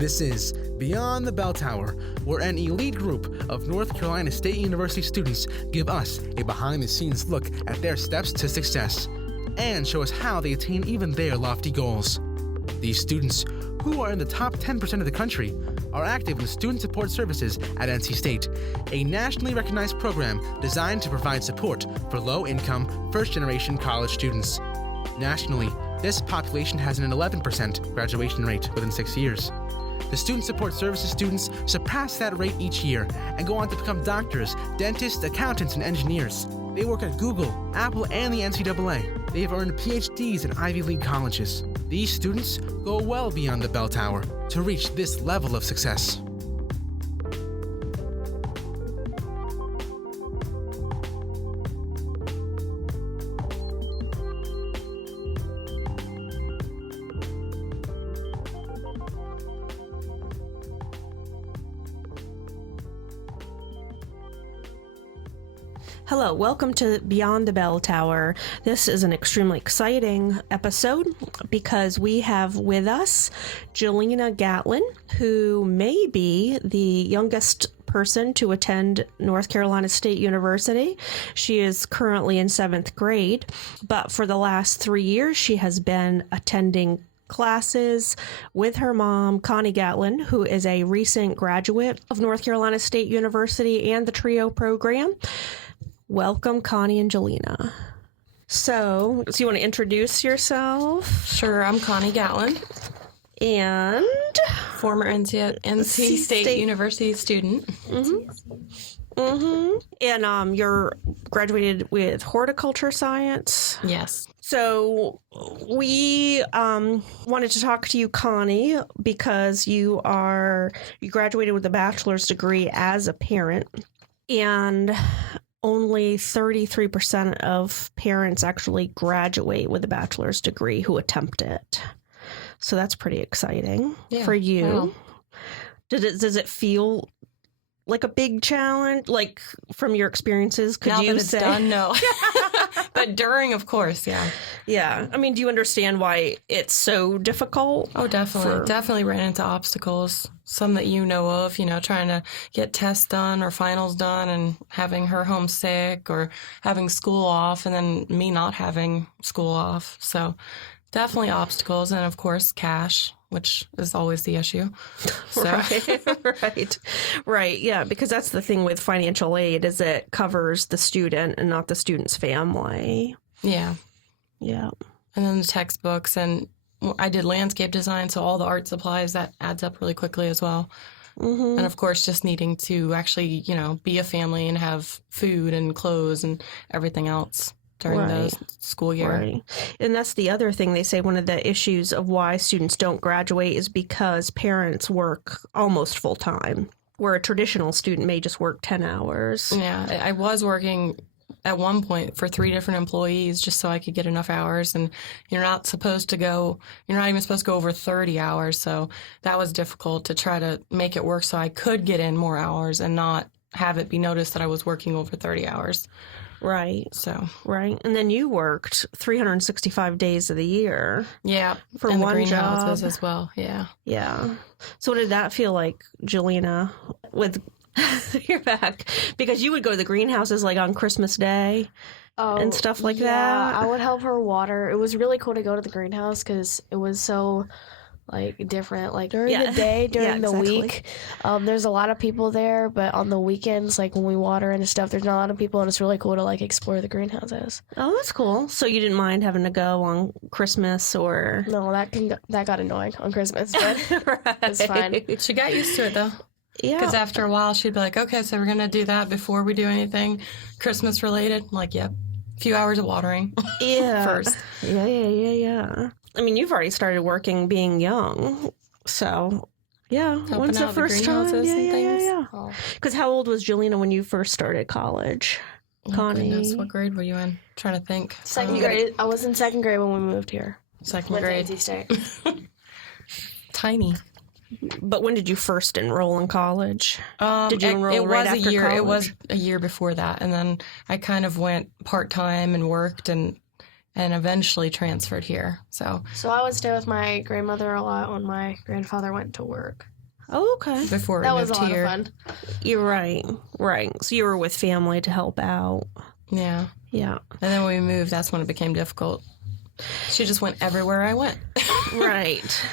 This is Beyond the Bell Tower, where an elite group of North Carolina State University students give us a behind-the-scenes look at their steps to success and show us how they attain even their lofty goals. These students, who are in the top 10% of the country, are active in Student Support Services at NC State, a nationally recognized program designed to provide support for low-income, first-generation college students. Nationally, this population has an 11% graduation rate within 6 years. The Student Support Services students surpass that rate each year and go on to become doctors, dentists, accountants, and engineers. They work at Google, Apple, and the NCAA. They have earned PhDs in Ivy League colleges. These students go well beyond the bell tower to reach this level of success. Hello, welcome to Beyond the Bell Tower. This is an extremely exciting episode because we have with us Jelina Gatlin, who may be the youngest person to attend North Carolina State University. She is currently in 7th grade, but for the last 3 years, she has been attending classes with her mom, Connie Gatlin, who is a recent graduate of North Carolina State University and the TRIO program. Welcome, Connie and Jelina. So you want to introduce yourself? Sure, I'm Connie Gatlin. And? Former NC State University student. And you're graduated with Horticulture Science? Yes. So we wanted to talk to you, Connie, because you graduated with a bachelor's degree as a parent, and only 33% of parents actually graduate with a bachelor's degree who attempt it. So that's pretty exciting for you. Wow. Does it feel like a big challenge? Like from your experiences, could now you that it's say? Done, no. But during, of course, yeah. Yeah. I mean, do you understand why it's so difficult? Oh, definitely. Definitely ran into obstacles. Some that you know of, trying to get tests done or finals done and having her homesick or having school off and then me not having school off. So definitely obstacles. And, of course, cash, which is always the issue. So. Right. Yeah, because that's the thing with financial aid is it covers the student and not the student's family. Yeah. Yeah. And then the textbooks, and I did landscape design, so all the art supplies, that adds up really quickly as well. Mm-hmm. And, of course, just needing to actually, be a family and have food and clothes and everything else during the school year. Right. And that's the other thing. They say one of the issues of why students don't graduate is because parents work almost full time, where a traditional student may just work 10 hours. Yeah, I was working at one point for 3 different employees just so I could get enough hours. And you're not even supposed to go over 30 hours. So that was difficult to try to make it work so I could get in more hours and not have it be noticed that I was working over 30 hours. Right. So. Right. And then you worked 365 days of the year. Yeah. For and one the job. greenhouses as well. Yeah. Yeah. So what did that feel like, Jelina, with your back? Because you would go to the greenhouses like on Christmas Day and stuff like that. Yeah, I would help her water. It was really cool to go to the greenhouse because it was so different, during the day, during the week, there's a lot of people there, but on the weekends, when we water and stuff, there's not a lot of people, and it's really cool to explore the greenhouses. Oh, that's cool. So you didn't mind having to go on Christmas or? No, that got annoying on Christmas, but it's fine. She got used to it though. Yeah. Because after a while, she'd be like, okay, so we're going to do that before we do anything Christmas related. I'm like, yep. A few hours of watering. Yeah. First. Yeah. I mean, you've already started working being young. So, yeah. When's the first time? Yeah. Because how old was Jelina when you first started college? Connie? Goodness, what grade were you in? Trying to think. Second grade. I was in 2nd grade when we moved here. Second grade. NC State. Tiny. But when did you first enroll in college? Did you enroll right after college? It was a year before that, and then I kind of went part-time and worked and and eventually transferred here. So I would stay with my grandmother a lot when my grandfather went to work. Oh, okay. before That we was a moved lot here. of fun. You're right. Right. So you were with family to help out. Yeah. Yeah. And then when we moved, that's when it became difficult. She just went everywhere I went. Right.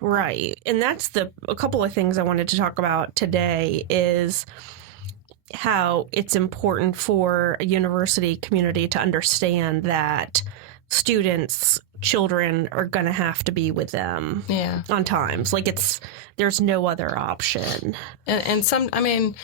Right. And that's a couple of things I wanted to talk about today is how it's important for a university community to understand that students, children are going to have to be with them on times. Like there's no other option. And some, I mean,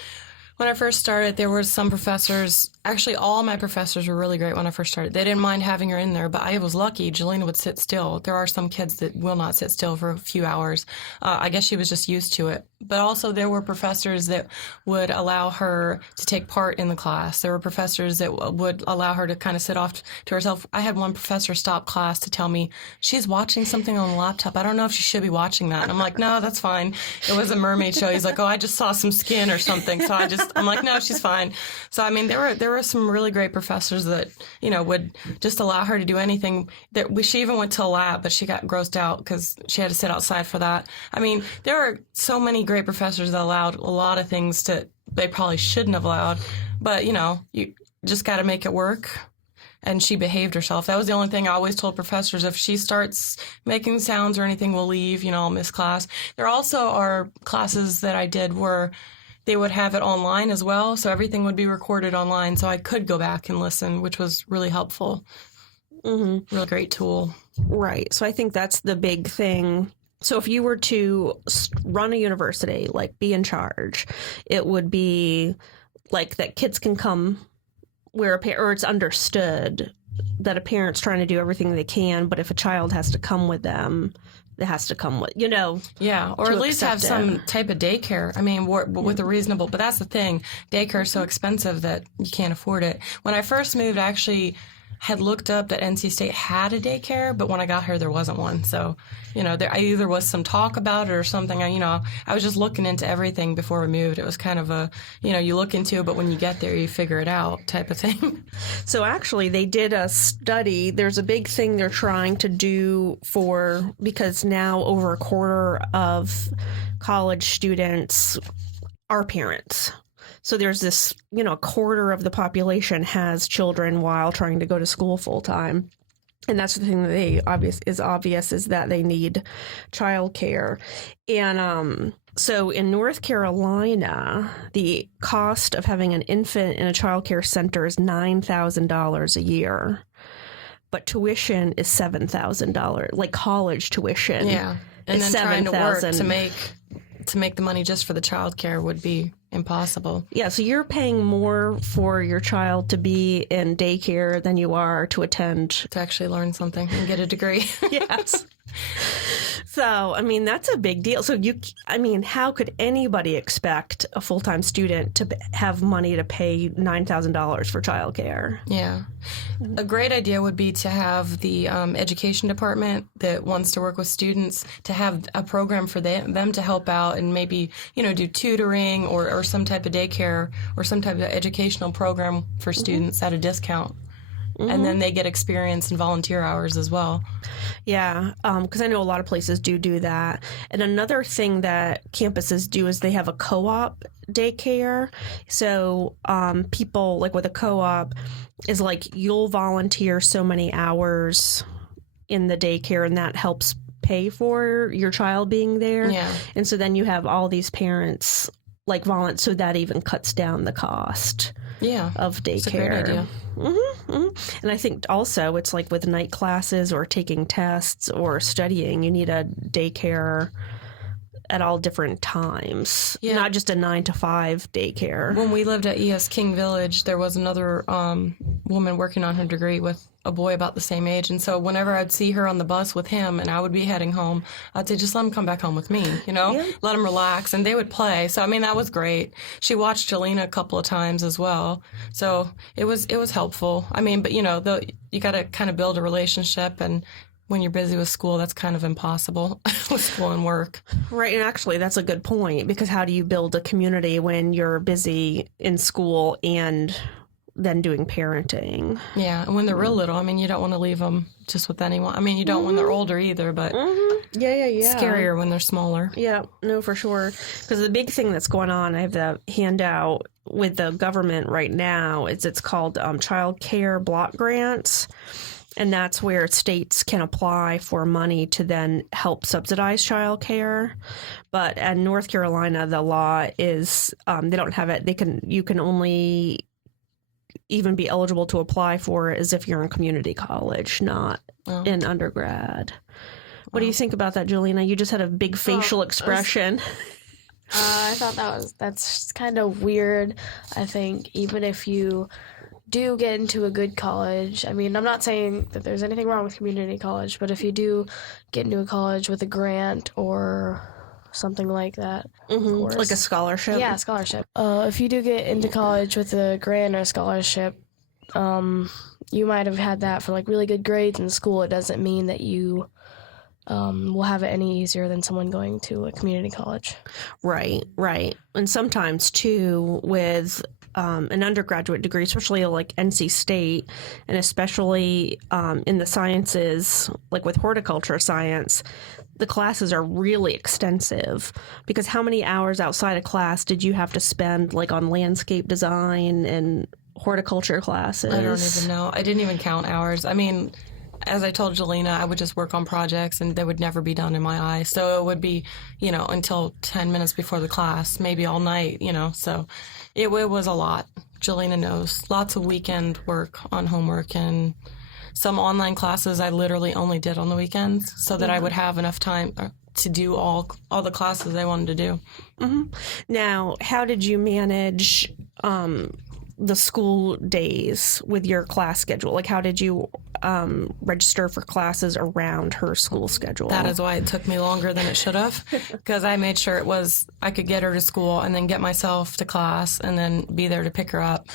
when I first started, there were some professors, actually all my professors were really great when I first started. They didn't mind having her in there, but I was lucky. Jelina would sit still. There are some kids that will not sit still for a few hours. I guess she was just used to it. But also there were professors that would allow her to take part in the class. There were professors that would allow her to kind of sit off to herself. I had one professor stop class to tell me, she's watching something on the laptop. I don't know if she should be watching that. And I'm like, no, that's fine. It was a mermaid show. He's like, oh, I just saw some skin or something. So I'm like, no, she's fine. So, I mean, there were some really great professors that, would just allow her to do anything. She even went to a lab, but she got grossed out because she had to sit outside for that. I mean, there were so many great professors that allowed a lot of things they probably shouldn't have allowed. But, you just got to make it work. And she behaved herself. That was the only thing I always told professors. If she starts making sounds or anything, we'll leave, I'll miss class. There also are classes that I did where they would have it online as well, so everything would be recorded online, so I could go back and listen, which was really helpful. Mm-hmm. Really great tool. Right. So I think that's the big thing. So if you were to run a university, like be in charge, it would be like that kids can come where or it's understood that a parent's trying to do everything they can, but if a child has to come with them, it has to come with, Yeah, or at least have some type of daycare. I mean, with a reasonable, but that's the thing. Daycare is so expensive that you can't afford it. When I first moved, I actually had looked up that NC State had a daycare, but when I got here, there wasn't one. So, there either was some talk about it or something. I was just looking into everything before we moved. It was kind of a, you look into it, but when you get there, you figure it out type of thing. So actually, they did a study. There's a big thing they're trying to do because now over a quarter of college students are parents. So there's this, a quarter of the population has children while trying to go to school full time. And that's the thing that is obvious is that they need childcare. And so in North Carolina, the cost of having an infant in a childcare center is $9,000 a year. But tuition is $7,000, like college tuition. Yeah. And then trying to work to make the money just for the childcare would be impossible. Yeah, so you're paying more for your child to be in daycare than you are to attend. To actually learn something and get a degree. Yes. So, I mean, that's a big deal. So how could anybody expect a full-time student to have money to pay $9,000 for childcare? Yeah. A great idea would be to have the education department that wants to work with students to have a program for them to help out and maybe, do tutoring or some type of daycare or some type of educational program for students at a discount. Mm-hmm. And then they get experience and volunteer hours as well. Yeah, because I know a lot of places do that. And another thing that campuses do is they have a co-op daycare. So people, like with a co-op, is like you'll volunteer so many hours in the daycare, and that helps pay for your child being there. Yeah. And so then you have all these parents like so that even cuts down the cost. Yeah, of daycare. It's a great idea. Mm-hmm, mm-hmm. And I think also it's like with night classes or taking tests or studying, you need a daycare at all different times, not just a 9 to 5 daycare. When we lived at ES King Village, there was another woman working on her degree with a boy about the same age. And so whenever I'd see her on the bus with him and I would be heading home, I'd say, just let him come back home with me, let him relax. And they would play. So, I mean, that was great. She watched Jelina a couple of times as well. So it was helpful. I mean, but, you got to kind of build a relationship, and when you're busy with school, that's kind of impossible with school and work. Right. And actually, that's a good point, because how do you build a community when you're busy in school and than doing parenting. Yeah, and when they're real little, I mean, you don't want to leave them just with anyone. I mean, you don't when they're older either, but Yeah. scarier when they're smaller. Yeah, no, for sure. Because the big thing that's going on, I have the handout with the government right now, it's called childcare block grants. And that's where states can apply for money to then help subsidize childcare. But in North Carolina, the law is they don't have it. You can only even be eligible to apply for it as if you're in community college, not in undergrad. What do you think about that, Jelina? You just had a big facial expression. I thought that's kind of weird. I think even if you do get into a good college, I mean, I'm not saying that there's anything wrong with community college, but if you do get into a college with a grant or something like that, of course. Like a scholarship? Yeah, scholarship. If you do get into college with a grant or a scholarship, you might have had that for like really good grades in school. It doesn't mean that you will have it any easier than someone going to a community college. Right. And sometimes, too, with an undergraduate degree, especially like NC State, and especially in the sciences, like with horticulture science, the classes are really extensive because how many hours outside of class did you have to spend like on landscape design and horticulture classes? I don't even know. I didn't even count hours. I mean, as I told Jelina, I would just work on projects and they would never be done in my eye. So it would be, until 10 minutes before the class, maybe all night, so it was a lot. Jelina knows. Lots of weekend work on homework and some online classes I literally only did on the weekends so that I would have enough time to do all the classes I wanted to do. Mm-hmm. Now, how did you manage the school days with your class schedule? Like, how did you register for classes around her school schedule? That is why it took me longer than it should have, because I made sure I could get her to school and then get myself to class and then be there to pick her up.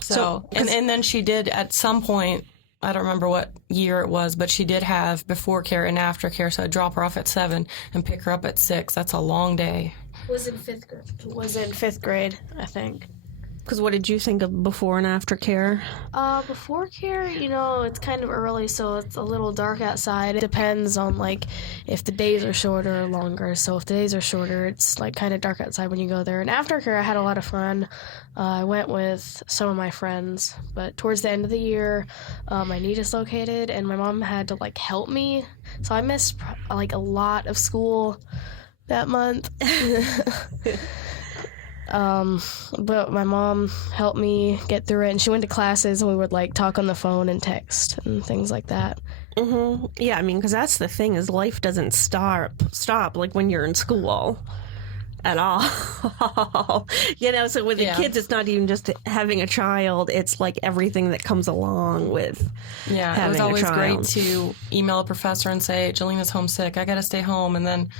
So and then she did at some point, I don't remember what year it was, but she did have before care and after care. So I'd drop her off at 7 and pick her up at 6. That's a long day. Was in fifth grade, I think. Because what did you think of before and after care? Before care, it's kind of early, so it's a little dark outside. It depends on, if the days are shorter or longer. So if the days are shorter, it's, kind of dark outside when you go there. And after care, I had a lot of fun. I went with some of my friends. But towards the end of the year, my knee dislocated, and my mom had to, help me. So I missed, a lot of school that month. But my mom helped me get through it, and she went to classes, and we would talk on the phone and text and things like that. Mm-hmm. Yeah, I mean, because that's the thing is life doesn't stop when you're in school at all. So with the kids, it's not even just having a child; it's everything that comes along with having it was always a child. great to email a professor and say, "Jelina's homesick. I got to stay home," and then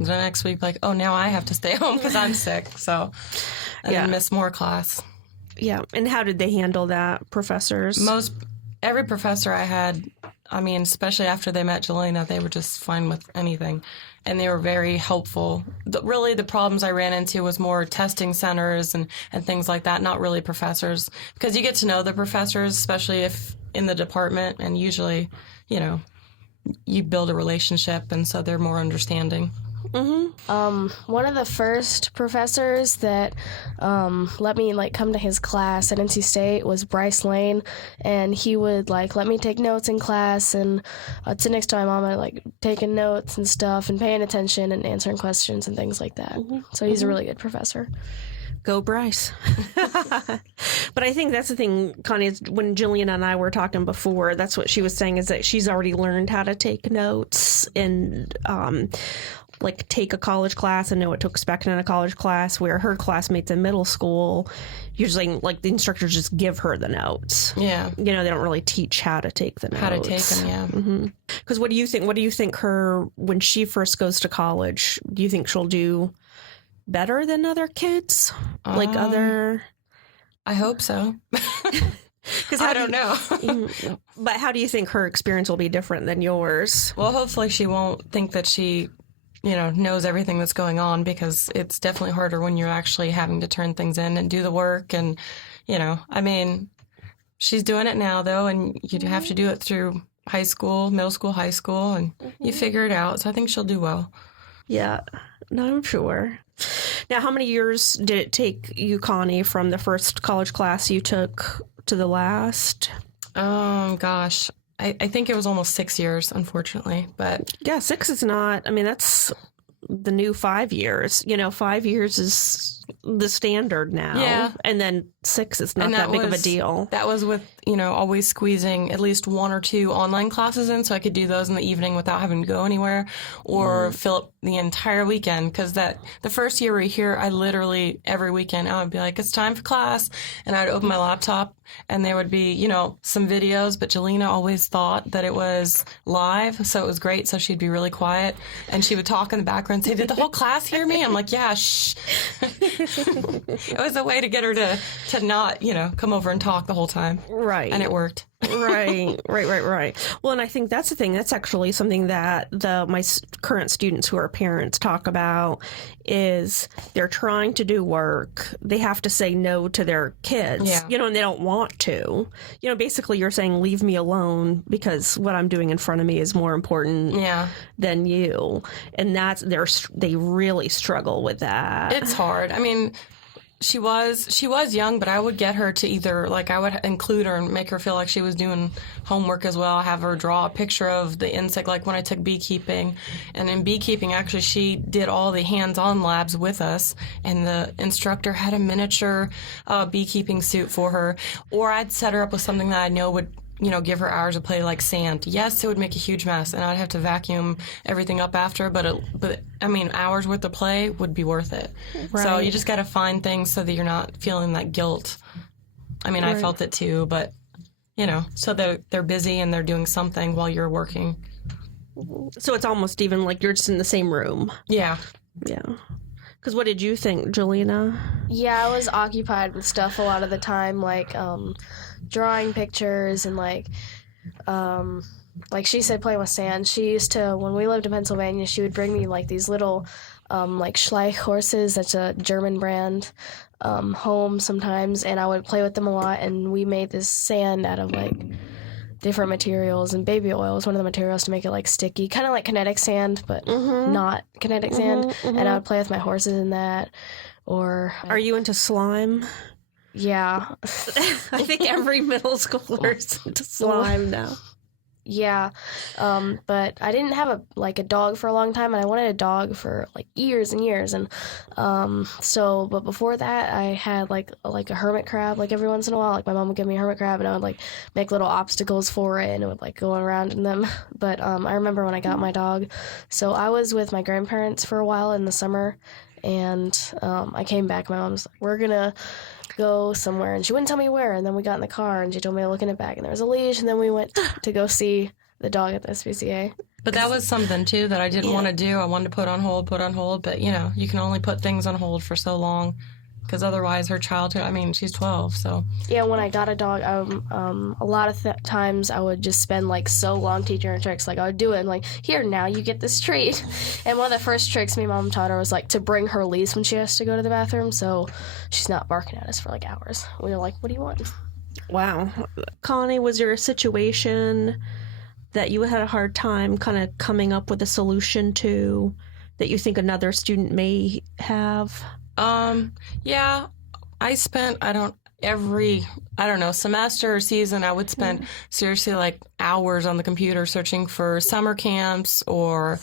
the next week, now I have to stay home because I'm sick. So I didn't miss more class. Yeah. And how did they handle that, professors? Every professor I had, especially after they met Jelina, they were just fine with anything. And they were very helpful. Really, the problems I ran into was more testing centers and things like that, not really professors. Because you get to know the professors, especially if in the department, and usually, you build a relationship, and so they're more understanding. Mm-hmm. One of the first professors that let me come to his class at NC State was Bryce Lane, and he would let me take notes in class and sit next to my mom and taking notes and stuff and paying attention and answering questions and things like that. Mm-hmm. So he's a really good professor. Go Bryce. But I think that's the thing, Connie, is when Jelina and I were talking before, that's what she was saying is that she's already learned how to take notes and take a college class and know what to expect in a college class, where her classmates in middle school, usually the instructors just give her the notes. Yeah. They don't really teach how to take the notes. How to take them, yeah. Because what do you think? What do you think when she first goes to college, do you think she'll do better than other kids? I hope so. Because I don't know. But how do you think her experience will be different than yours? Well, hopefully she won't think that she knows everything that's going on, because it's definitely harder when you're actually having to turn things in and do the work and, I mean, she's doing it now, though, and you have to do it through high school, middle school, high school, and you figure it out. So I think she'll do well. Yeah, no, I'm sure. Now, how many years did it take you, Connie, from the first college class you took to the last? Oh, gosh. I think it was almost 6 years, unfortunately. But yeah, 6 is not, I mean, that's the new 5 years. 5 years is the standard now. Yeah. And then 6 is not that big of a deal. That was with, always squeezing at least 1 or 2 online classes in so I could do those in the evening without having to go anywhere or fill up the entire weekend. Because the first year we were here, I literally every weekend I would be like, it's time for class. And I'd open my laptop and there would be, some videos. But Jelina always thought that it was live. So it was great. So she'd be really quiet and she would talk in the background and say, did the whole class hear me? I'm like, yeah, shh. It was a way to get her to not, come over and talk the whole time. Right. And it worked. Right. Well, and I think that's the thing. That's actually something that my current students who are parents talk about is they're trying to do work. They have to say no to their kids, and they don't want to. Basically you're saying, leave me alone because what I'm doing in front of me is more important than you. And they really struggle with that. It's hard. I mean, she was young, but I would get her to either, I would include her and make her feel like she was doing homework as well, have her draw a picture of the insect, like when I took beekeeping. And in beekeeping, actually, she did all the hands-on labs with us, and the instructor had a miniature beekeeping suit for her. Or I'd set her up with something that I know would give her hours of play, like sand. Yes, it would make a huge mess, and I'd have to vacuum everything up after, but I mean, hours worth of play would be worth it. Right. So you just got to find things so that you're not feeling that guilt. I mean, I felt it too, but, so they're busy and they're doing something while you're working. So it's almost even like you're just in the same room. Yeah. Yeah. Because what did you think, Jelina? Yeah, I was occupied with stuff a lot of the time, drawing pictures and like she said, playing with sand. She used to, when we lived in Pennsylvania, she would bring me these little Schleich horses. That's a German brand, home sometimes, and I would play with them a lot. And we made this sand out of different materials, and baby oil was one of the materials to make it sticky, kind of like kinetic sand, but not kinetic sand. And I would play with my horses in that. Or are you into slime? Yeah. I think every middle schooler is into slime now. Yeah. But I didn't have a dog for a long time, and I wanted a dog for years and years. And but before that I had a hermit crab every once in a while. My mom would give me a hermit crab and I would make little obstacles for it, and it would go around in them. But I remember when I got my dog, so I was with my grandparents for a while in the summer, and I came back. My mom was like, we're gonna go somewhere, and she wouldn't tell me where. And then we got in the car and she told me to look in it back, and there was a leash, and then we went to go see the dog at the SPCA. But that was something too that I didn't want to do. I wanted to put on hold, but you can only put things on hold for so long, because otherwise her childhood, I mean, she's 12, so. Yeah, when I got a dog, a lot of times I would just spend so long teaching her tricks. I would do it and here, now you get this treat. And one of the first tricks my mom taught her was to bring her leash when she has to go to the bathroom, so she's not barking at us for hours. We were like, what do you want? Wow. Connie, was there a situation that you had a hard time kind of coming up with a solution to that you think another student may have? Yeah, I spent, semester or season, I would spend seriously hours on the computer searching for summer camps or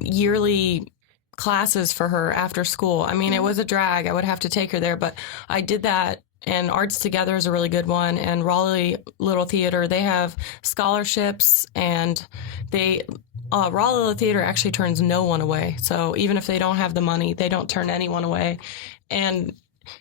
yearly classes for her after school. I mean, it was a drag. I would have to take her there, but I did that. And Arts Together is a really good one. And Raleigh Little Theater, they have scholarships, and Raleigh Little Theater actually turns no one away. So even if they don't have the money, they don't turn anyone away. And,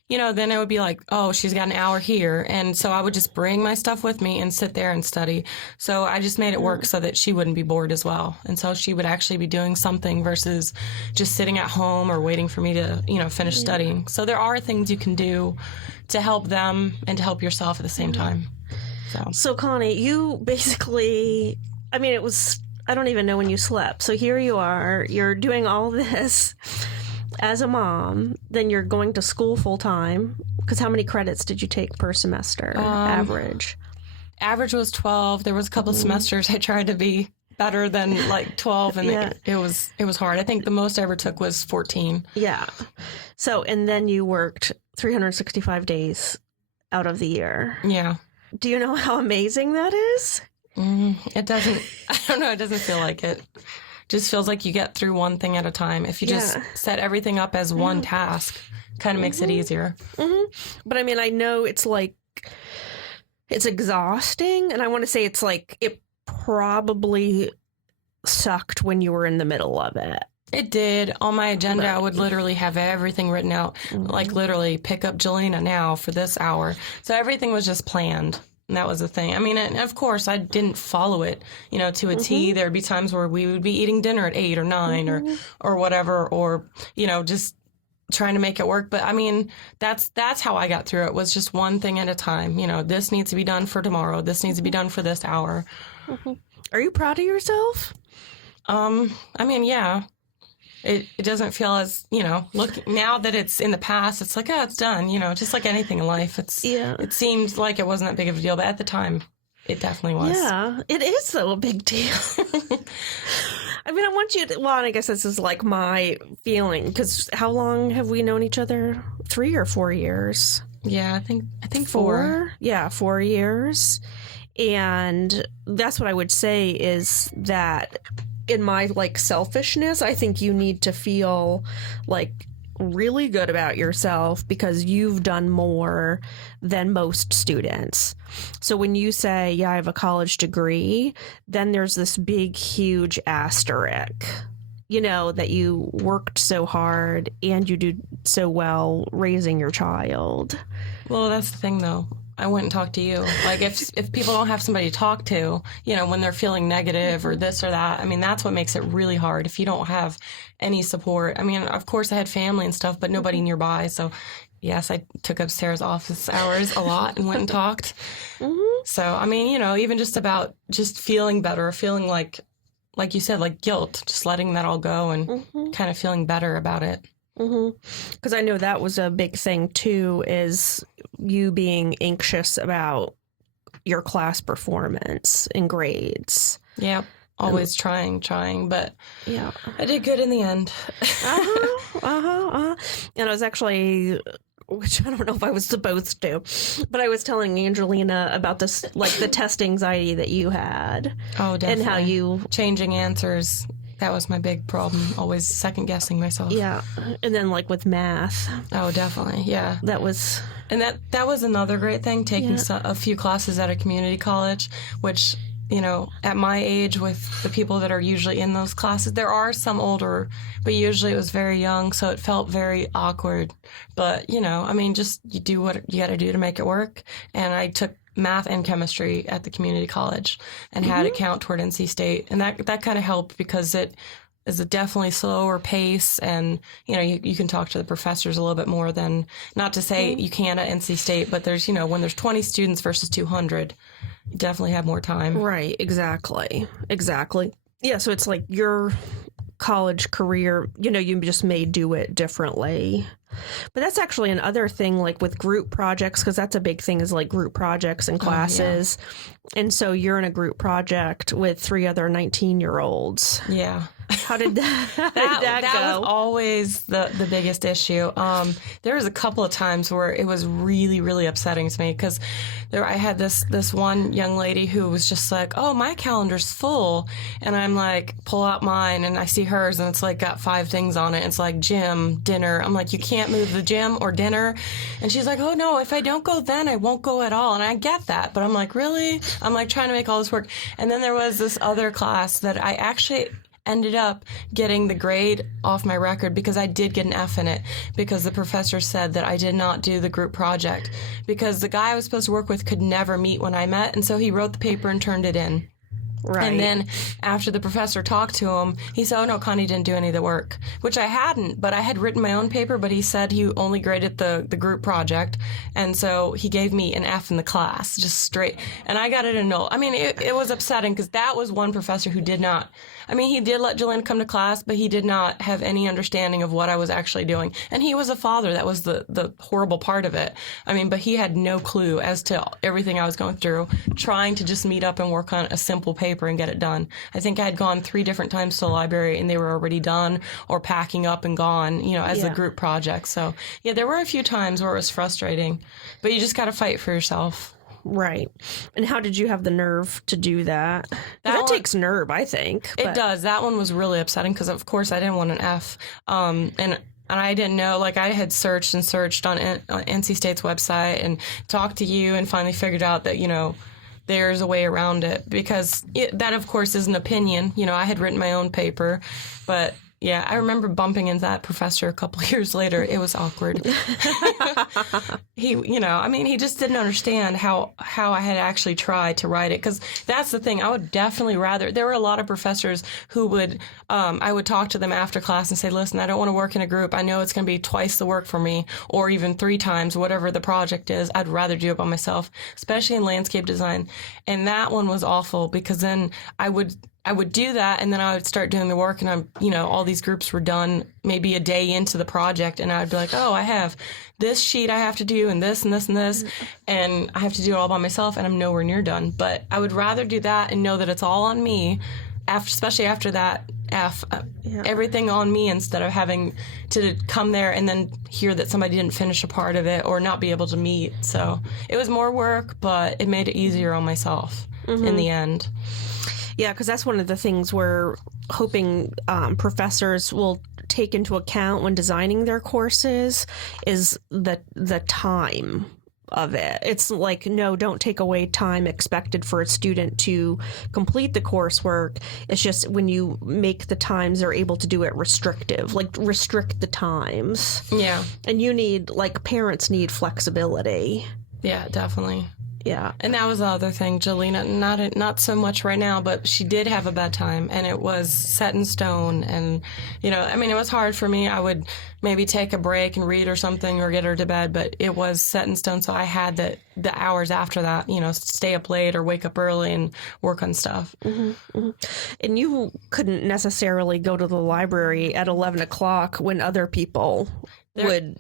then it would be oh, she's got an hour here. And so I would just bring my stuff with me and sit there and study. So I just made it work so that she wouldn't be bored as well. And so she would actually be doing something versus just sitting at home or waiting for me to, finish studying. So there are things you can do to help them and to help yourself at the same time. So Connie, you basically, I don't even know when you slept. So here you are, you're doing all this, as a mom, then you're going to school full time. Because how many credits did you take per semester, average? Average was 12. There was a couple semesters I tried to be better than like 12, and it was hard. I think the most I ever took was 14. Yeah. So, and then you worked 365 days out of the year. Yeah. Do you know how amazing that is? It doesn't, I don't know, it doesn't feel like it. Just feels like you get through one thing at a time. If you just set everything up as one task, kind of makes it easier. But I mean, I know it's like, it's exhausting, and I want to say it's like, it probably sucked when you were in the middle of it. It did. On my agenda, I would literally have everything written out, like literally pick up Jelina now for this hour. So everything was just planned. And that was the thing. I mean, and of course, I didn't follow it, to a T. There would be times where we would be eating dinner at 8 or 9 or whatever, or, just trying to make it work. But I mean, that's how I got through it, was just one thing at a time. This needs to be done for tomorrow. This needs to be done for this hour. Are you proud of yourself? I mean, yeah. It doesn't feel as, look, now that it's in the past, it's like, oh, it's done, just like anything in life. It seems like it wasn't that big of a deal, but at the time, it definitely was. Yeah, it is, though, a big deal. I mean, I want you to, well, I guess this is like my feeling, because how long have we known each other? 3 or 4 years? Yeah, I think 4. Yeah, 4 years. And that's what I would say is that in my like selfishness, I think you need to feel like really good about yourself because you've done more than most students. So when you say, yeah, I have a college degree, then there's this big, huge asterisk, that you worked so hard and you did so well raising your child. Well, that's the thing, though. I went and talked to you. Like, if people don't have somebody to talk to, when they're feeling negative or this or that, I mean, that's what makes it really hard if you don't have any support. I mean, of course, I had family and stuff, but nobody nearby. So, yes, I took up Sarah's office hours a lot and went and talked. So, I mean, even just about just feeling better, feeling like you said, like guilt, just letting that all go and kind of feeling better about it. Because I know that was a big thing too, is you being anxious about your class performance and grades. Yeah, always trying, but yeah, I did good in the end. And I was actually, which I don't know if I was supposed to, but I was telling Angelina about this, like the test anxiety that you had. Oh, definitely. And how you changing answers. That was my big problem, always second-guessing myself. Yeah, and then like with math. Oh, definitely, yeah. That was... And that was another great thing, taking a few classes at a community college, which, at my age with the people that are usually in those classes, there are some older, but usually it was very young, so it felt very awkward. But, I mean, just you do what you got to do to make it work. And I took math and chemistry at the community college and had it count toward NC State. And that kind of helped because it is a definitely slower pace and, you can talk to the professors a little bit more than, not to say you can at NC State, but there's, when there's 20 students versus 200, you definitely have more time. Right, exactly. Yeah, so it's like your college career, you just may do it differently. But that's actually another thing, like with group projects, because that's a big thing is like group projects and classes. And so you're in a group project with 3 other 19-year-olds. Yeah. How did that go? That was always the biggest issue. There was a couple of times where it was really, really upsetting to me because I had this one young lady who was just like, oh, my calendar's full. And I'm like, pull out mine and I see hers and it's like got 5 things on it. It's like gym, dinner. I'm like, you can't move the gym or dinner. And she's like, oh, no, if I don't go then, I won't go at all. And I get that. But I'm like, really? I'm like trying to make all this work. And then there was this other class that I actually ended up getting the grade off my record because I did get an F in it because the professor said that I did not do the group project because the guy I was supposed to work with could never meet when I met, and so he wrote the paper and turned it in. Right. And then after the professor talked to him, he said, oh, no, Connie didn't do any of the work, which I hadn't, but I had written my own paper, but he said he only graded the group project. And so he gave me an F in the class, just straight. And I got it a null. I mean, it was upsetting because that was one professor who did not, I mean, he did let Jelina come to class, but he did not have any understanding of what I was actually doing. And he was a father. That was the horrible part of it. I mean, but he had no clue as to everything I was going through, trying to just meet up and work on a simple paper and get it done. I think I had gone 3 different times to the library and they were already done or packing up and gone, as a group project. So, yeah, there were a few times where it was frustrating, but you just got to fight for yourself. Right. And how did you have the nerve to do that? That takes nerve, I think. It does. That one was really upsetting because, of course, I didn't want an F. And I didn't know, like I had searched and searched on NC State's website and talked to you and finally figured out that, there's a way around it because that, of course, is an opinion. I had written my own paper, but yeah, I remember bumping into that professor a couple of years later. It was awkward. He just didn't understand how I had actually tried to write it. Because that's the thing. I would definitely rather, there were a lot of professors who would, I would talk to them after class and say, listen, I don't want to work in a group. I know it's going to be twice the work for me or even 3 times, whatever the project is. I'd rather do it by myself, especially in landscape design. And that one was awful because then I would do that, and then I would start doing the work, and all these groups were done maybe a day into the project, and I would be like, oh, I have this sheet I have to do, and this, and this, and this, and I have to do it all by myself, and I'm nowhere near done. But I would rather do that and know that it's all on me, especially after that F, everything on me, instead of having to come there and then hear that somebody didn't finish a part of it or not be able to meet. So it was more work, but it made it easier on myself in the end. Yeah, because that's one of the things we're hoping professors will take into account when designing their courses is the time of it. It's like, no, don't take away time expected for a student to complete the coursework. It's just when you make the times they're able to do it restrictive, like restrict the times. Yeah. And parents need flexibility. Yeah, definitely. Yeah. And that was the other thing, Jelina, not so much right now, but she did have a bad time, and it was set in stone. And, it was hard for me. I would maybe take a break and read or something or get her to bed, but it was set in stone. So I had the hours after that, stay up late or wake up early and work on stuff. Mm-hmm, mm-hmm. And you couldn't necessarily go to the library at 11 o'clock when other people would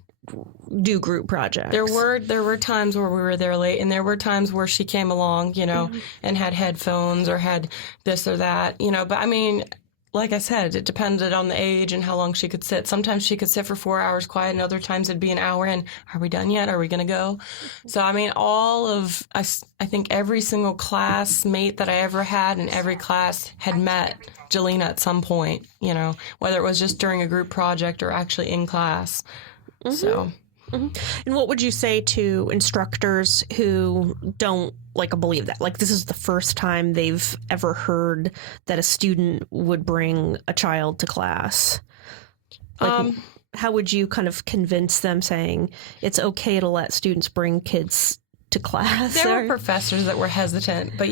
do group projects. There were times where we were there late, and there were times where she came along, and had headphones or had this or that, but I mean, like I said, it depended on the age and how long she could sit. Sometimes she could sit for 4 hours quiet, and other times it'd be an hour in. Are we done yet? Are we going to go? So, I mean, I think every single classmate that I ever had in every class had met Jelina at some point, whether it was just during a group project or actually in class. Mm-hmm. So, and what would you say to instructors who don't believe that? Like, this is the first time they've ever heard that a student would bring a child to class. How would you kind of convince them, saying it's okay to let students bring kids to class? There were professors that were hesitant, but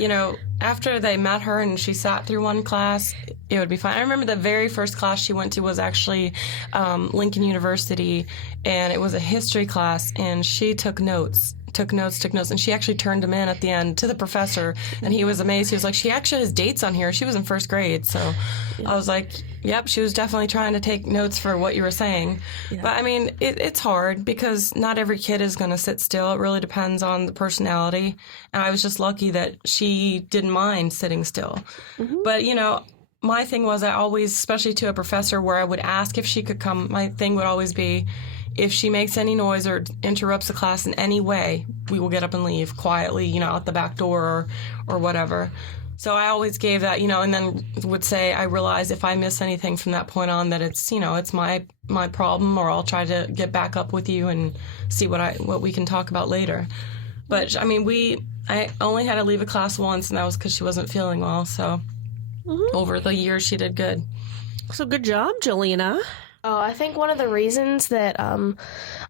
after they met her and she sat through one class, it would be fine. I remember the very first class she went to was actually Lincoln University, and it was a history class, and she took notes, and she actually turned them in at the end to the professor, and he was amazed. He was like, she actually has dates on here. She was in first grade. So I was like, yep, she was definitely trying to take notes for what you were saying. Yeah. But I mean, it's hard because not every kid is going to sit still. It really depends on the personality. And I was just lucky that she didn't mind sitting still. Mm-hmm. But, my thing was I always, especially to a professor where I would ask if she could come, my thing would always be, if she makes any noise or interrupts the class in any way, we will get up and leave quietly, out the back door or whatever. So I always gave that, and then would say, I realize if I miss anything from that point on that it's, it's my problem, or I'll try to get back up with you and see what we can talk about later. But I mean, I only had to leave a class once, and that was because she wasn't feeling well. So over the years, she did good. So good job, Jelina. Oh, I think one of the reasons that I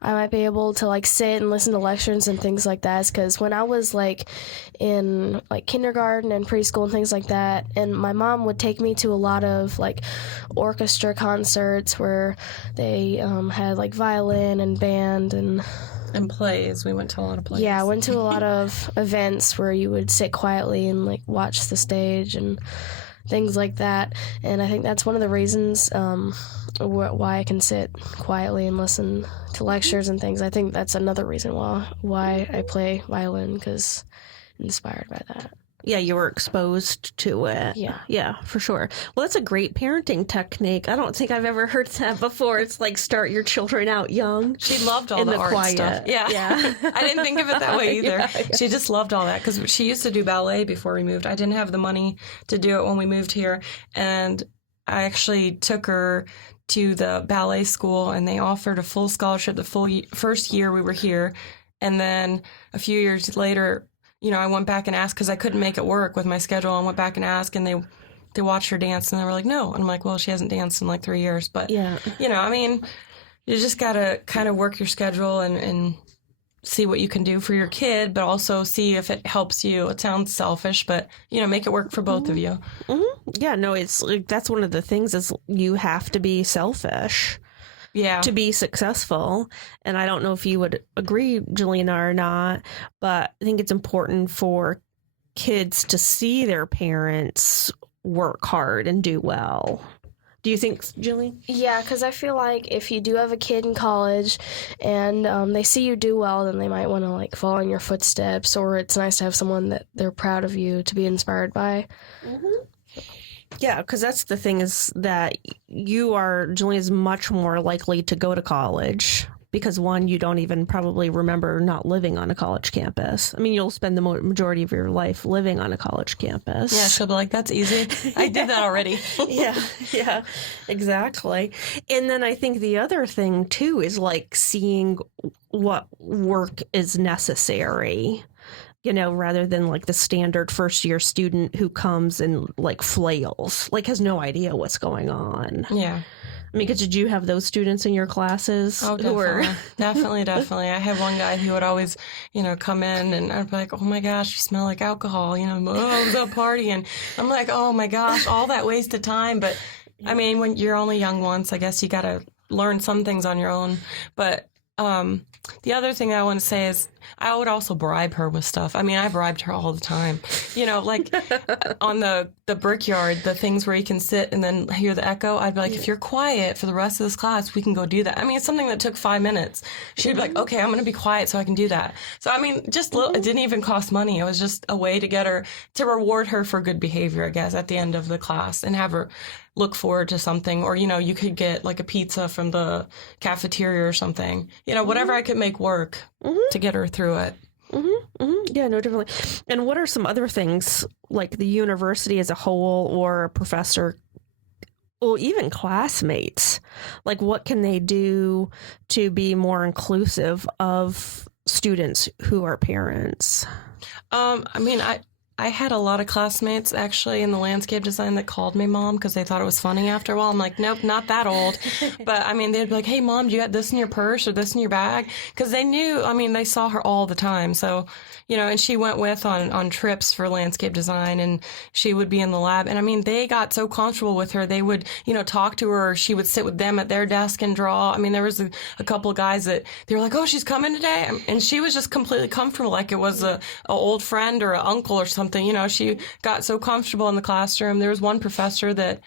might be able to like sit and listen to lectures and things like that is because when I was like in like kindergarten and preschool and things like that, and my mom would take me to a lot of like orchestra concerts where they had like violin and band and plays. We went to a lot of plays. Yeah, I went to a lot of events where you would sit quietly and like watch the stage and things like that. And I think that's one of the reasons why I can sit quietly and listen to lectures and things. I think that's another reason why I play violin, because I'm inspired by that. Yeah, you were exposed to it. Yeah, for sure. Well, that's a great parenting technique. I don't think I've ever heard that before. It's like start your children out young. She loved all the art quiet stuff. Yeah. I didn't think of it that way either. Yeah. She just loved all that because she used to do ballet before we moved. I didn't have the money to do it when we moved here, and I actually took her to the ballet school, and they offered a full scholarship the first year we were here, and then a few years later, I went back and asked because I couldn't make it work with my schedule. I went back and asked, and they watched her dance, and they were like, no. And I'm like, well, she hasn't danced in like 3 years. But, you just got to kind of work your schedule and see what you can do for your kid, but also see if it helps you. It sounds selfish, but, make it work for both of you. Mm-hmm. Yeah, no, it's like that's one of the things is you have to be selfish. Yeah. To be successful. And I don't know if you would agree, Jelina, or not, but I think it's important for kids to see their parents work hard and do well. Do you think, Jelina? Yeah, because I feel like if you do have a kid in college and they see you do well, then they might want to like follow in your footsteps, or it's nice to have someone that they're proud of you to be inspired by. Mm-hmm. Yeah, because that's the thing is that Jelina is much more likely to go to college because, one, you don't even probably remember not living on a college campus. I mean, you'll spend the majority of your life living on a college campus. Yeah, she'll be like, that's easy. I did that already. Yeah, exactly. And then I think the other thing, too, is like seeing what work is necessary. Rather than like the standard first year student who comes and like flails, like has no idea what's going on. Yeah. I mean, did you have those students in your classes? Oh, definitely. Definitely. I had one guy who would always, come in and I'd be like, oh my gosh, you smell like alcohol, I was at a party. And I'm like, oh my gosh, all that wasted time. But I mean, when you're only young once, I guess you got to learn some things on your own. But the other thing I want to say is I would also bribe her with stuff. I mean, I bribed her all the time. Like on the brickyard, the things where you can sit and then hear the echo, I'd be like, if you're quiet for the rest of this class, we can go do that. I mean, it's something that took 5 minutes. She'd be like, okay, I'm going to be quiet so I can do that. So, I mean, just it didn't even cost money. It was just a way to get her, to reward her for good behavior, I guess, at the end of the class and have her look forward to something. Or, you could get like a pizza from the cafeteria or something. Whatever I could make work to get her through it. Mm-hmm, mm-hmm. Yeah, no, definitely. And what are some other things, like the university as a whole or a professor, or even classmates? Like, what can they do to be more inclusive of students who are parents? I mean, I had a lot of classmates actually in the landscape design that called me mom because they thought it was funny after a while. I'm like, nope, not that old. But I mean, they'd be like, hey, mom, do you got this in your purse or this in your bag? Because they knew, I mean, they saw her all the time. So, and she went with on trips for landscape design and she would be in the lab. And I mean, they got so comfortable with her. They would, talk to her. Or she would sit with them at their desk and draw. I mean, there was a couple of guys that they were like, oh, she's coming today. And she was just completely comfortable, like it was a old friend or an uncle or something. She got so comfortable in the classroom. There was one professor that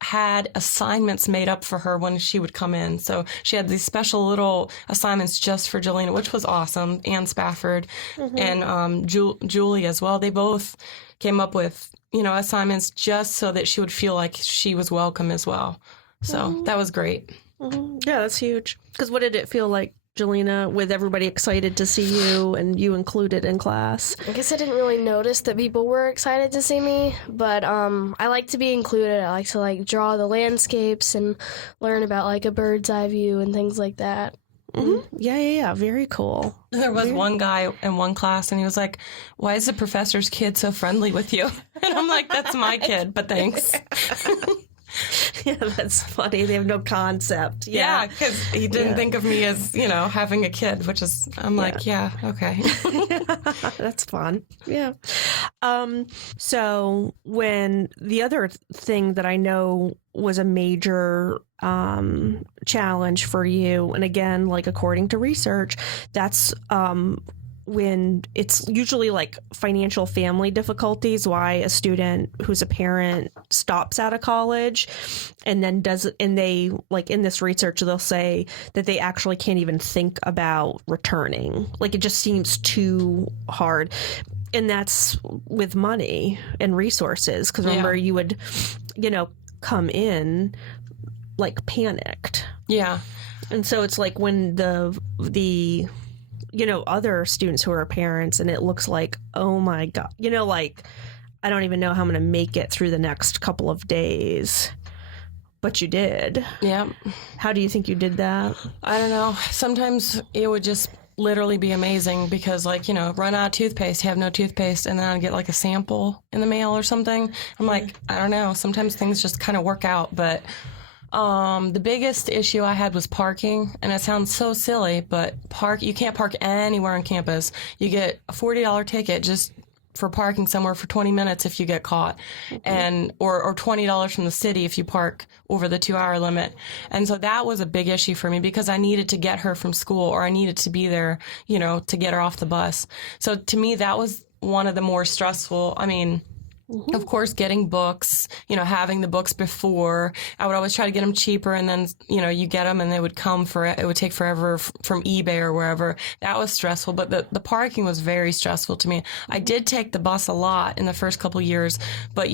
had assignments made up for her when she would come in. So she had these special little assignments just for Jelina, which was awesome. Ann Spafford and Julie as well. They both came up with, assignments just so that she would feel like she was welcome as well. So that was great. Mm-hmm. Yeah, that's huge. Because what did it feel like, Jelina, with everybody excited to see you and you included in class? I guess I didn't really notice that people were excited to see me, but I like to be included. I like to draw the landscapes and learn about a bird's eye view and things like that. Mm-hmm. Yeah. Very cool. There was one guy in one class and he was like, why is the professor's kid so friendly with you? And I'm like, that's my kid, but thanks. Yeah, that's funny. They have no concept. Yeah, because he didn't think of me as, having a kid, which is, I'm like, yeah, okay. That's fun. Yeah. So when the other thing that I know was a major challenge for you, and again, like according to research, that's when it's usually like financial family difficulties, why a student who's a parent stops out of college and then they like in this research, they'll say that they actually can't even think about returning. Like it just seems too hard. And that's with money and resources. Because remember, you would, come in like panicked. Yeah. And so it's like when the other students who are parents and it looks like, oh my God, like, I don't even know how I'm going to make it through the next couple of days. But you did. Yeah. How do you think you did that? I don't know. Sometimes it would just literally be amazing because, like, run out of toothpaste, have no toothpaste, and then I'd get like a sample in the mail or something. I'm like, I don't know. Sometimes things just kind of work out, but the biggest issue I had was parking, and it sounds so silly, but you can't park anywhere on campus. You get a $40 ticket just for parking somewhere for 20 minutes if you get caught, and or $20 from the city if you park over the 2-hour limit. And so that was a big issue for me because I needed to get her from school, or I needed to be there, to get her off the bus. So to me, that was one of the more stressful. I mean, of course, getting books, having the books before. I would always try to get them cheaper, and then, you get them and they would come it would take forever from eBay or wherever. That was stressful, but the parking was very stressful to me. I did take the bus a lot in the first couple years, but,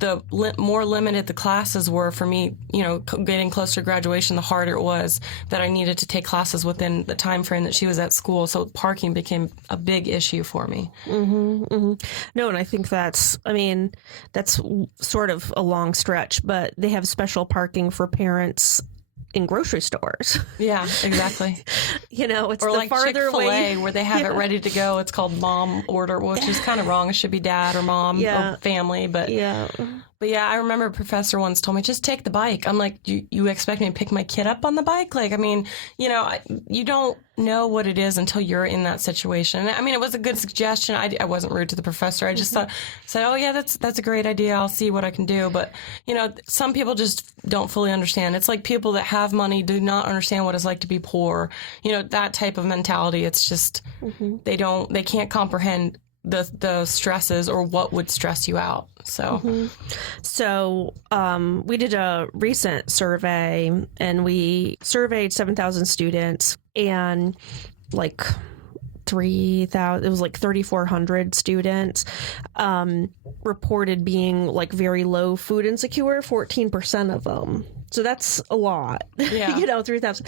the more limited the classes were for me, getting closer to graduation, the harder it was that I needed to take classes within the time frame that she was at school. So parking became a big issue for me. Mm-hmm, mm-hmm. No, and I think that's sort of a long stretch, but they have special parking for parents in grocery stores. Yeah, exactly. It's or the like farther Chick-fil-A away where they have it ready to go. It's called mom order, which is kind of wrong. It should be dad or mom or family. But yeah, I remember a professor once told me, just take the bike. I'm like, you expect me to pick my kid up on the bike? Like, I mean, you don't know what it is until you're in that situation. I mean, it was a good suggestion. I wasn't rude to the professor. I just said, oh yeah, that's a great idea. I'll see what I can do. But, some people just don't fully understand. It's like people that have money do not understand what it's like to be poor. That type of mentality. It's just, they can't comprehend the stresses or what would stress you out. So, So we did a recent survey, and we surveyed 7,000 students, and like 3,000, it was like 3,400 students reported being like very low food insecure, 14% of them. So that's a lot. Yeah. 3,000.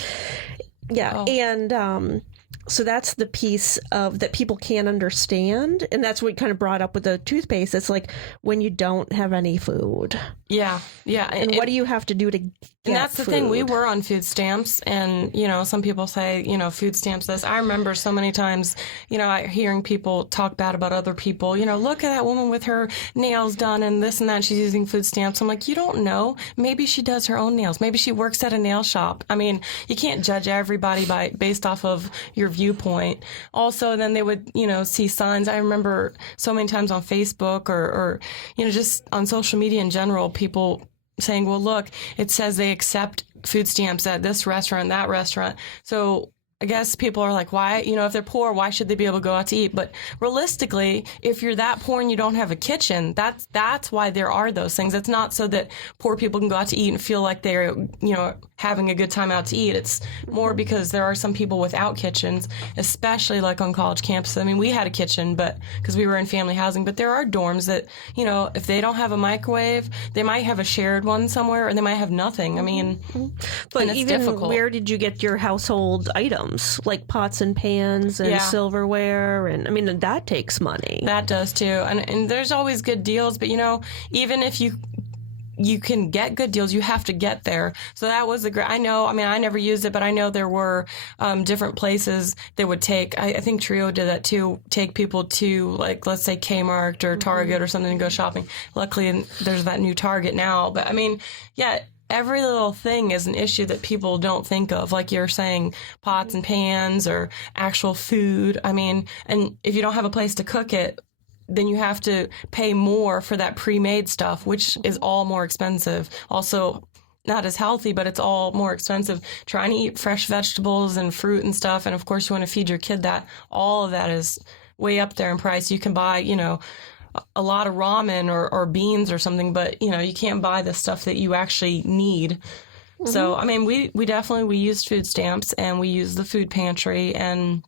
Yeah. Oh. And so that's the piece of that people can't understand. And that's what kind of brought up with the toothpaste. It's like when you don't have any food. Yeah. Yeah. And what do you have to do to get And that's the food? thing. We were on food stamps, and, some people say, food stamps this. I remember so many times, hearing people talk bad about other people. Look at that woman with her nails done and this and that. She's using food stamps. I'm like, you don't know. Maybe she does her own nails. Maybe she works at a nail shop. I mean, you can't judge everybody based off of your viewpoint. Also, then they would, see signs. I remember so many times on Facebook or just on social media in general, people saying, well, look, it says they accept food stamps at this restaurant, that restaurant. So I guess people are like, why, if they're poor, why should they be able to go out to eat? But realistically, if you're that poor and you don't have a kitchen, that's why there are those things. It's not so that poor people can go out to eat and feel like they're, having a good time out to eat. It's more because there are some people without kitchens, especially like on college campuses. I mean, we had a kitchen, but because we were in family housing, but there are dorms that, if they don't have a microwave, they might have a shared one somewhere, or they might have nothing. I mean, but and it's even difficult. Where did you get your household items, like pots and pans and silverware? And I mean, that takes money. That does too. And there's always good deals, but even if you can get good deals, you have to get there. So that was I never used it, but I know there were different places that would take, I think Trio did that too, take people to, like, let's say Kmart or Target or something and go shopping. Luckily, there's that new Target now. But I mean, yeah, every little thing is an issue that people don't think of. Like you're saying, pots and pans or actual food. I mean, and if you don't have a place to cook it, then you have to pay more for that pre-made stuff, which is all more expensive. Also, not as healthy, but it's all more expensive. Trying to eat fresh vegetables and fruit and stuff. And of course, you want to feed your kid that. All of that is way up there in price. You can buy, a lot of ramen or beans or something, but, you can't buy the stuff that you actually need. Mm-hmm. So, I mean, we used food stamps and we used the food pantry and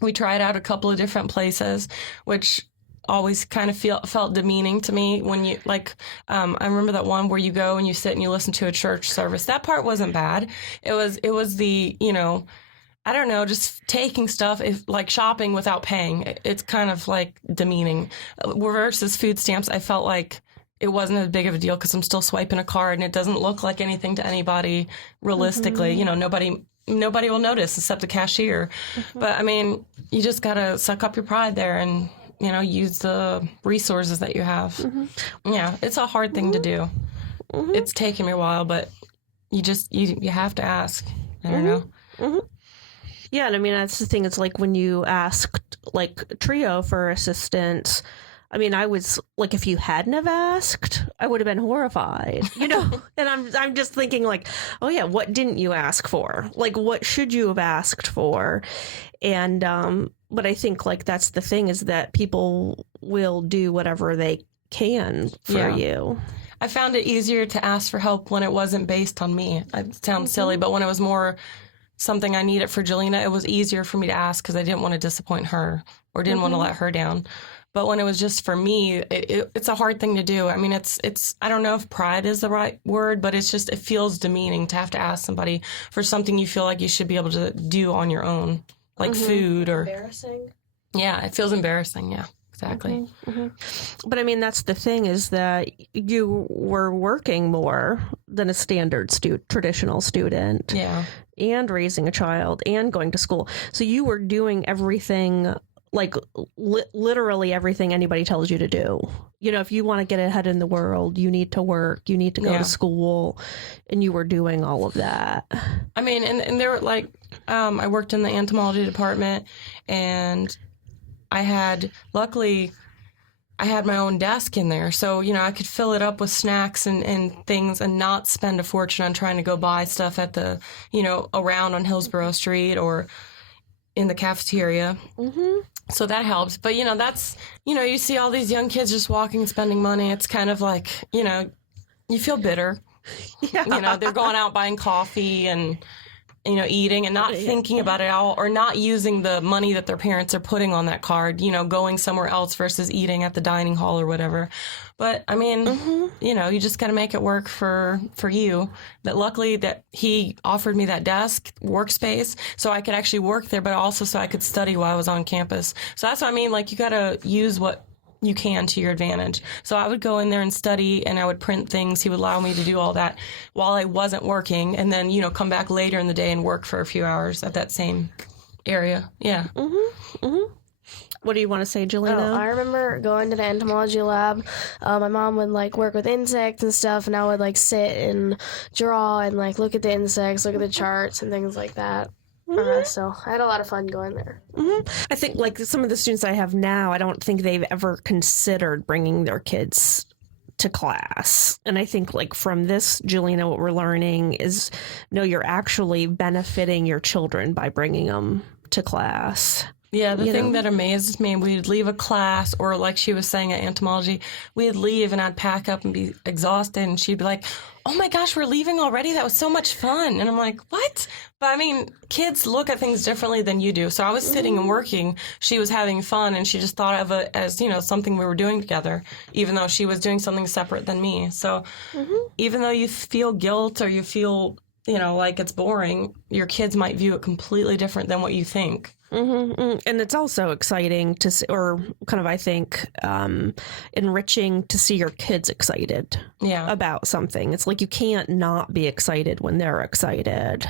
we tried out a couple of different places, which always kind of felt demeaning to me when you I remember that one where you go and you sit and you listen to a church service. That part wasn't bad. It was the, I don't know, just taking stuff, like shopping without paying. It's kind of like demeaning. Versus food stamps, I felt like it wasn't as big of a deal because I'm still swiping a card and it doesn't look like anything to anybody realistically. Mm-hmm. Nobody will notice except the cashier. Mm-hmm. But I mean, you just gotta suck up your pride there and use the resources that you have. Mm-hmm. Yeah, it's a hard thing to do. Mm-hmm. It's taken me a while, but you have to ask. I don't know. Mm-hmm. Yeah, and I mean, that's the thing. It's like when you asked, Trio for assistance, I mean, I was, if you hadn't have asked, I would have been horrified, And I'm just thinking, oh, yeah, what didn't you ask for? What should you have asked for? And, but I think, that's the thing is that people will do whatever they can for you. I found it easier to ask for help when it wasn't based on me. It sounds silly, but when it was more something I needed for Jelina, it was easier for me to ask because I didn't want to disappoint her or didn't want to let her down. But when it was just for me, it's a hard thing to do. I mean, it's I don't know if pride is the right word, but it feels demeaning to have to ask somebody for something you feel like you should be able to do on your own, like food or... Embarrassing? Yeah, it feels embarrassing, yeah. Exactly. Mm-hmm, mm-hmm. But I mean, that's the thing is that you were working more than a standard traditional student. Yeah. And raising a child and going to school. So you were doing everything, literally everything anybody tells you to do. If you want to get ahead in the world, you need to work, you need to go to school, and you were doing all of that. I mean, and there were I worked in the entomology department and luckily, I had my own desk in there. So, I could fill it up with snacks and things and not spend a fortune on trying to go buy stuff at the, around on Hillsborough Street or in the cafeteria. Mm-hmm. So that helps. But, that's, you see all these young kids just walking, spending money. It's kind of like, you feel bitter. Yeah. They're going out buying coffee and... eating and not thinking about it all or not using the money that their parents are putting on that card, going somewhere else versus eating at the dining hall or whatever. But, I mean, you just got to make it work for you. That luckily that he offered me that desk workspace so I could actually work there, but also so I could study while I was on campus. So that's what I mean. You got to use what you can to your advantage. So I would go in there and study and I would print things. He would allow me to do all that while I wasn't working and then, come back later in the day and work for a few hours at that same area. Yeah. Mm-hmm. Mm-hmm. What do you want to say, Jelina? I remember going to the entomology lab. My mom would work with insects and stuff, and I would sit and draw and look at the insects, look at the charts and things like that. So I had a lot of fun going there. Mm-hmm. I think some of the students I have now, I don't think they've ever considered bringing their kids to class. And I think from this, Jelina, what we're learning is, no, you're actually benefiting your children by bringing them to class. Yeah, the thing that amazes me, we'd leave a class, or like she was saying at entomology, we'd leave and I'd pack up and be exhausted, and she'd be like, oh my gosh, we're leaving already? That was so much fun. And I'm like, what? But I mean, kids look at things differently than you do. So I was sitting and working. She was having fun, and she just thought of it as, something we were doing together, even though she was doing something separate than me. So even though you feel guilt or you feel, like it's boring, your kids might view it completely different than what you think. Mm-hmm. And it's also exciting to see, or kind of, I think, enriching to see your kids excited about something. It's you can't not be excited when they're excited.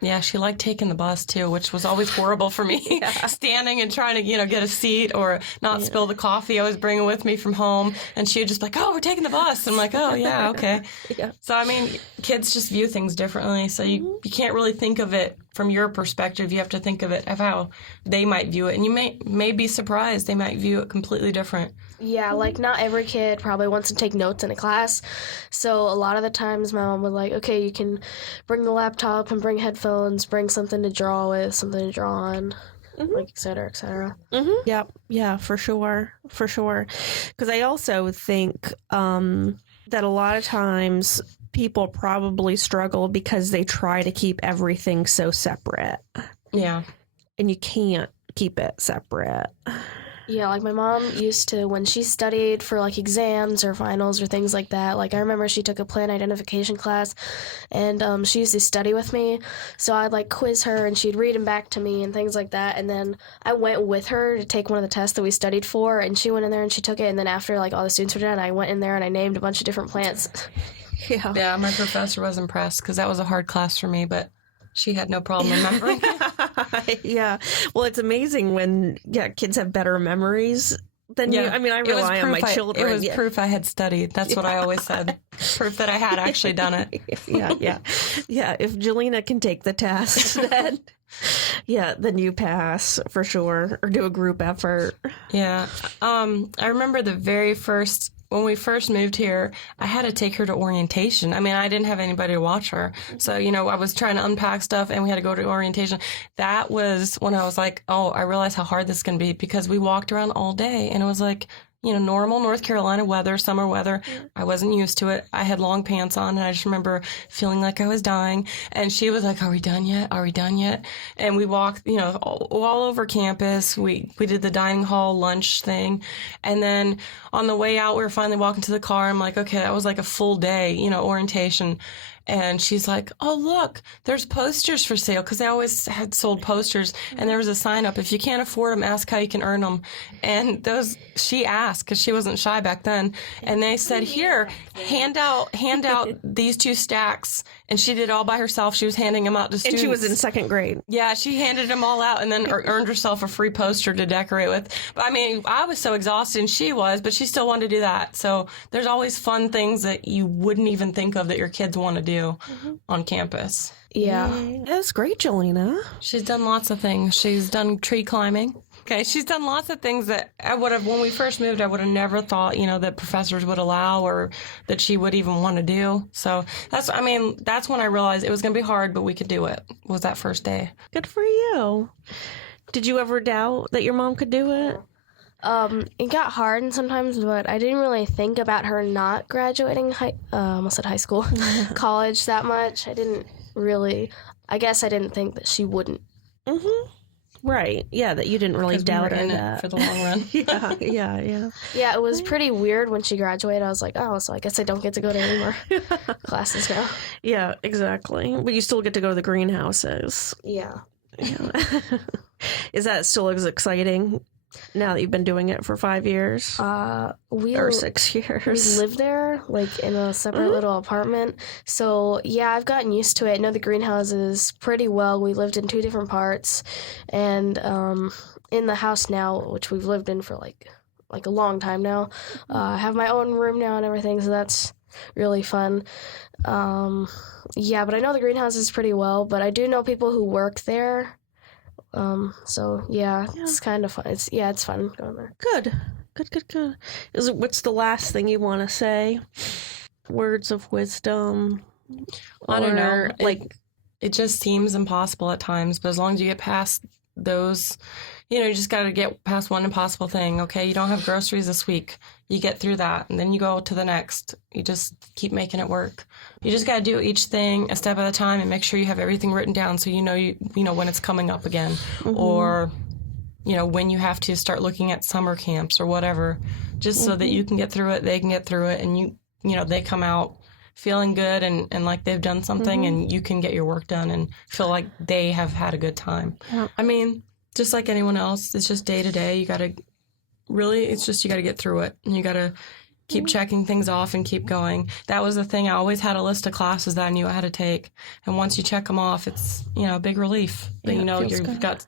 Yeah, she liked taking the bus, too, which was always horrible for me. Standing and trying to, get a seat or not spill the coffee I was bringing with me from home. And she would just be like, oh, we're taking the bus. I'm like, oh, yeah, okay. So, I mean, kids just view things differently. So you can't really think of it from your perspective. You have to think of it of how they might view it. And you may be surprised. They might view it completely different. Yeah, like not every kid probably wants to take notes in a class. So a lot of the times my mom would like, okay, you can bring the laptop and bring headphones, bring something to draw with, something to draw on. Like, et cetera, et cetera. Yeah, for sure. Because I also think that a lot of times people probably struggle because they try to keep everything so separate. Yeah. And you can't keep it separate. Yeah, like my mom used to, when she studied for like exams or finals or things like that, like I remember she took a plant identification class and she used to study with me. So I'd like quiz her and she'd read them back to me and things like that. And then I went with her to take one of the tests that we studied for, and she went in there and she took it. And then after like all the students were done, I went in there and I named a bunch of different plants. Yeah, my professor was impressed because that was a hard class for me, but she had no problem remembering. Yeah. Well, it's amazing when kids have better memories than you. I mean, I rely on my children. It was proof I had studied. That's what I always said. Proof that I had actually done it. Yeah. If Jelina can take the test, then you pass for sure, or do a group effort. Yeah. I remember when we first moved here, I had to take her to orientation. I mean, I didn't have anybody to watch her. So, I was trying to unpack stuff and we had to go to orientation. That was when I was like, oh, I realized how hard this can be, because we walked around all day and it was like, normal North Carolina weather, summer weather. I wasn't used to it. I had long pants on, and I just remember feeling like I was dying. And she was like, are we done yet? Are we done yet? And we walked, all over campus. We did the dining hall lunch thing. And then on the way out, we were finally walking to the car. I'm like, okay, that was like a full day, orientation. And she's like, oh, look, there's posters for sale, because they always had sold posters. And there was a sign up, if you can't afford them, ask how you can earn them. And she asked, because she wasn't shy back then. And they said, here, hand out these 2 stacks. And she did it all by herself. She was handing them out to students. And she was in 2nd grade. Yeah, she handed them all out and then earned herself a free poster to decorate with. But I mean, I was so exhausted, and she was, but she still wanted to do that. So there's always fun things that you wouldn't even think of that your kids want to do on campus. Yeah. That's great, Jelina. She's done lots of things. She's done tree climbing. Okay, she's done lots of things that I would have, when we first moved, I would have never thought, that professors would allow or that she would even want to do. So that's when I realized it was going to be hard, but we could do it, was that first day. Good for you. Did you ever doubt that your mom could do it? It got hard sometimes, but I didn't really think about her not graduating almost at high school, college that much. I guess I didn't think that she wouldn't. Mm-hmm. Right. Yeah, that you didn't really doubt her that. For the long run. Yeah. Yeah, it was pretty weird when she graduated. I was like, oh, so I guess I don't get to go to any more classes now. Yeah, exactly. But you still get to go to the greenhouses. Yeah. Is that still as exciting now that you've been doing it for 5 years? Or 6 years? We live there, like, in a separate little apartment. So, yeah, I've gotten used to it. I know the greenhouses pretty well. We lived in 2 different parts. And in the house now, which we've lived in for, like a long time now, I have my own room now and everything, so that's really fun. Yeah, but I know the greenhouses pretty well. But I do know people who work there. So yeah, it's kind of fun. It's fun going there. Good. What's the last thing you want to say? Words of wisdom? I don't know. It just seems impossible at times, but as long as you get past those, you just got to get past one impossible thing. Okay, you don't have groceries this week. You get through that, and then you go to the next. You just keep making it work. You just got to do each thing a step at a time and make sure you have everything written down so you know when it's coming up again, or when you have to start looking at summer camps or whatever, just so that you can get through it, they can get through it, and they come out feeling good and like they've done something, and you can get your work done and feel like they have had a good time. Yeah. I mean, just like anyone else, it's just day to day. You got to get through it, and you got to keep checking things off and keep going. That was the thing. I always had a list of classes that I knew I had to take. And once you check them off, it's, a big relief. But you've got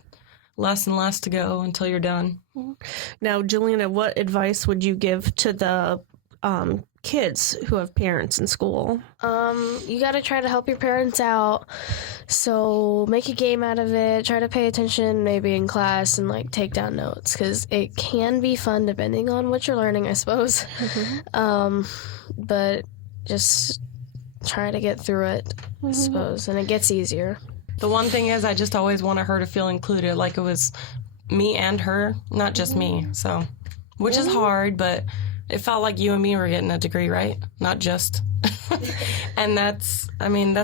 less and less to go until you're done. Now, Jelina, what advice would you give to the kids who have parents in school? You got to try to help your parents out. So make a game out of it. Try to pay attention maybe in class and like take down notes, because it can be fun depending on what you're learning, I suppose. But just try to get through it, I suppose, and it gets easier. The one thing is, I just always wanted her to feel included, like it was me and her, not just me. So, which is hard, but it felt like you and me were getting a degree, right? Not just. And that's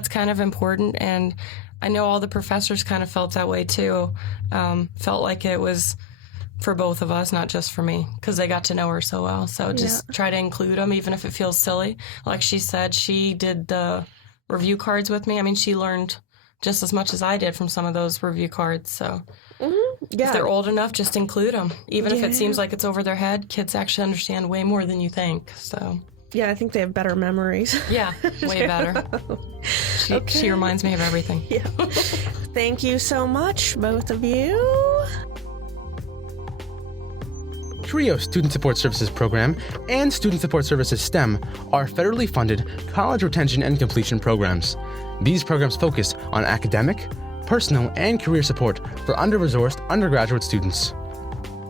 kind of important. And I know all the professors kind of felt that way too. Felt like it was for both of us, not just for me, because they got to know her so well. So just try to include them, even if it feels silly. Like she said, she did the review cards with me. I mean, she learned just as much as I did from some of those review cards. So if they're old enough, just include them. Even if it seems like it's over their head, kids actually understand way more than you think. So yeah, I think they have better memories. Yeah, way better. She reminds me of everything. Yeah. Thank you so much, both of you. TRIO Student Support Services Program and Student Support Services STEM are federally funded college retention and completion programs. These programs focus on academic, personal, and career support for under-resourced undergraduate students.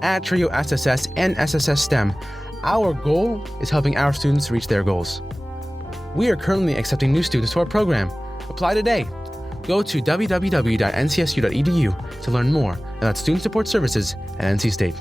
At TRIO SSS and SSS STEM, our goal is helping our students reach their goals. We are currently accepting new students to our program. Apply today. Go to www.ncsu.edu to learn more about student support services at NC State.